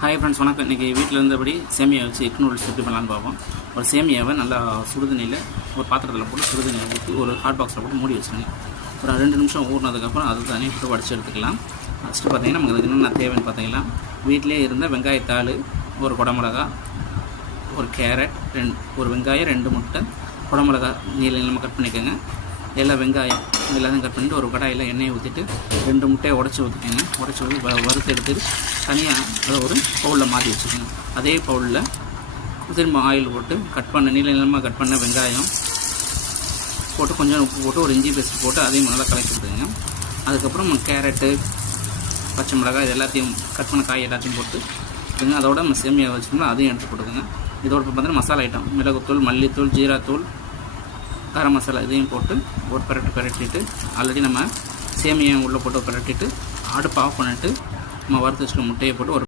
Hi friends வணக்கம். இன்றைக்கி வீட்டில் இருந்தபடி சேமியா வச்சு எக் நூடுல்ஸ் எப்படி பண்ணலான்னு பார்ப்போம். ஒரு சேமியாவை நல்லா சுடுதண்ணியில் ஒரு பாத்திரத்தில் போட்டு சுடுதண்ணியை ஊற்றி ஒரு ஹாட் பாக்ஸில் போட்டு மூடி வச்சுருங்க. ஒரு ரெண்டு நிமிஷம் ஊறினதுக்கப்புறம் அது தனியாக போட்டு வடிச்சு எடுத்துக்கலாம். ஃபஸ்ட்டு பார்த்தீங்கன்னா நமக்கு அதுக்கு என்னென்ன தேவைன்னு பார்த்தீங்கன்னா வீட்டிலே இருந்த வெங்காயத்தாள் ஒரு குடமிளகா ஒரு கேரட் ரெண்டு ஒரு வெங்காயம் ரெண்டு முட்டை குடமிளகா நீள நீளமாக கட் பண்ணிக்கோங்க. எல்லாம் வெங்காயம் எல்லாத்தையும் கட் பண்ணிட்டு ஒரு கடாயில் எண்ணெயை ஊற்றிட்டு ரெண்டு முட்டையை உடச்சி ஊற்றிக்கோங்க உடச்சி ஊற்றி வ வறுத்து எடுத்துட்டு தனியாக அதை ஒரு பவுலில் மாற்றி வச்சுக்கோங்க. அதே பவுலில் திரும்ப ஆயில் போட்டு கட் பண்ண நீள நீளமாக கட் பண்ண வெங்காயம் போட்டு கொஞ்சம் உப்பு போட்டு ஒரு இஞ்சி பேஸ்ட் போட்டு அதையும் நல்லா கலக்கி விட்டுங்க அதுக்கப்புறம் கேரட்டு பச்சை மிளகாய் இது எல்லாத்தையும் கட் பண்ண காய் எல்லாத்தையும் போட்டு அதோட நம்ம சேமியா வச்சோம்னா அதையும் எடுத்து போட்டுக்கோங்க. இதோட இப்போ பார்த்தீங்கன்னா மசாலா ஐட்டம் மிளகுத்தூள் மல்லித்தூள் ஜீராத்தூள் காரம் மசாலா இதையும் போட்டு ஒரு பரட்டு பரட்டிட்டு ஆல்ரெடி நம்ம சேமியை உள்ளே போட்டு பரட்டிட்டு அடுப்பு ஆஃப் பண்ணிவிட்டு நம்ம வறுத்து வச்சுக்க முட்டையை போட்டு ஒரு